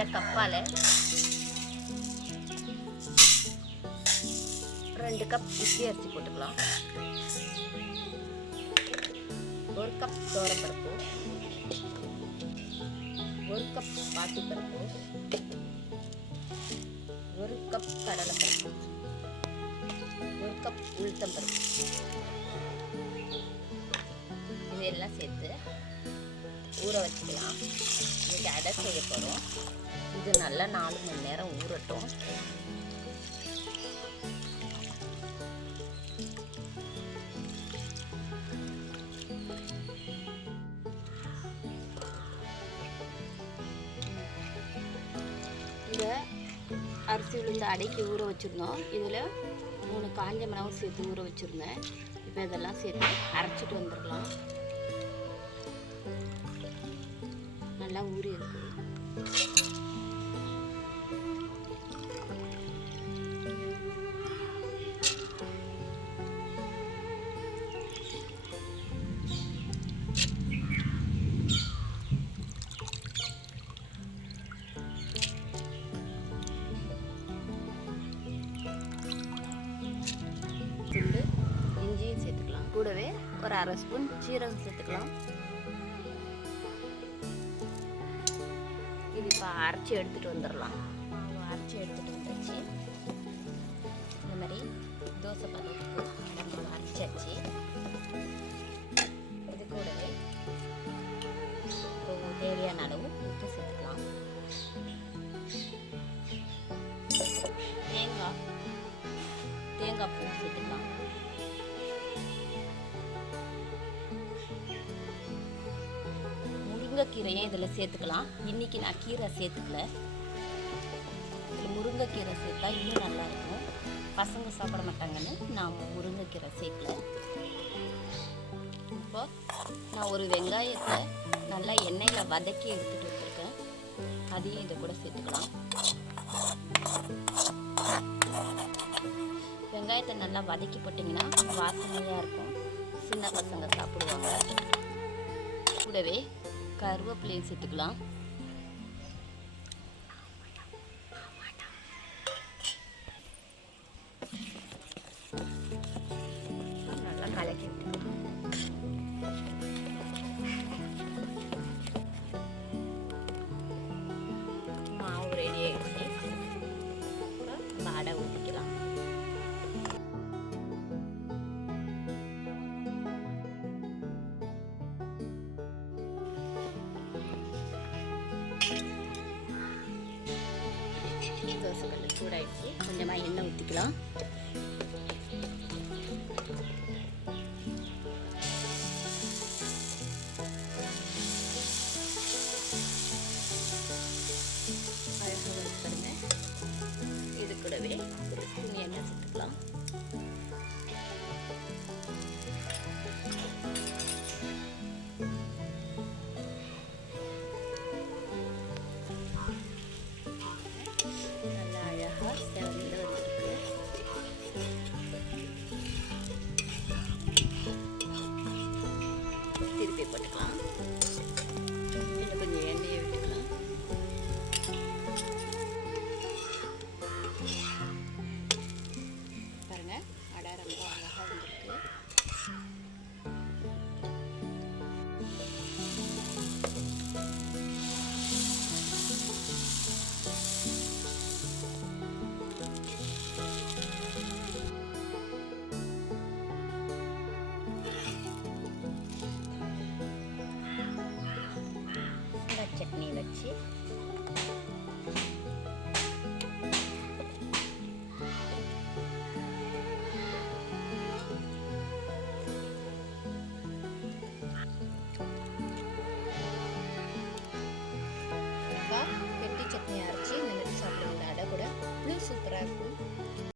இந்த கப்பால் 2 கப் இட்லி அரிசி போட்டுக்கலாம். 1 கப் துவரம்பருப்பு, 1 கப் பாசிப்பருப்பு, 1 கப் கடலைப்பருப்பு, 1 கப் உளுத்தம்பருப்பு, இதெல்லாம் சேர்த்து ஊற வச்சுக்கலாம். இன்றைக்கி அடை செய்ய போகிறோம். இது நல்லா 4 மணி நேரம் ஊறட்டும். இதை அரிசி உளுந்து அடைக்கி ஊற வச்சுருந்தோம். இதில் 3 காஞ்ச மிளகும் சேர்த்து ஊற வச்சுருந்தேன். இப்போ இதெல்லாம் சேர்த்து அரைச்சிட்டு வந்துடலாம். நல்லா ஊறி இருக்கு. துண்டு இஞ்சியும் சேர்த்துக்கலாம். கூடவே ஒரு 1/2 ஸ்பூன் சீரகம் சேர்த்துக்கலாம். இது இப்போ அரைச்சி எடுத்துகிட்டு வந்துடலாம். அரைச்சி எடுத்துகிட்டு வந்துடுச்சு. இந்த மாதிரி தோசை பதத்துக்கு நம்ம அரைச்சாச்சு. இது கூடவே தேவையான அளவு உப்பு சேர்த்துக்கலாம். தேங்காய் பூ சேர்த்துக்கலாம். முருங்கைக்கீரையும் இதில் சேர்த்துக்கலாம். இன்றைக்கி நான் கீரை சேர்த்துக்கல. இதில் முருங்கைக்கீரை சேர்த்தா இன்னும் நல்லாயிருக்கும். பசங்க சாப்பிட மாட்டாங்கன்னு நான் முருங்கைக்கீரை சேர்க்கல. இப்போ நான் ஒரு வெங்காயத்தை நல்லா எண்ணெயில் வதக்கி எடுத்துகிட்டு வச்சுருக்கேன். அதையும் இதை கூட சேர்த்துக்கலாம். வெங்காயத்தை நல்லா வதக்கி போட்டிங்கன்னா வாசனையாக இருக்கும். சின்ன பசங்க சாப்பிடுவாங்க. கூடவே கருவேப்பிலையும் சேர்த்துக்கலாம். நல்லா கலக்கி விட்டுக்கலாம். மாவு ரெடி ஆகிடுச்சு. நம்ம அடை ஊற்றிக்கலாம். தோசைக்கல் சூடாயிடுச்சு. கொஞ்சமாக எண்ணெய் ஊற்றிக்கலாம்.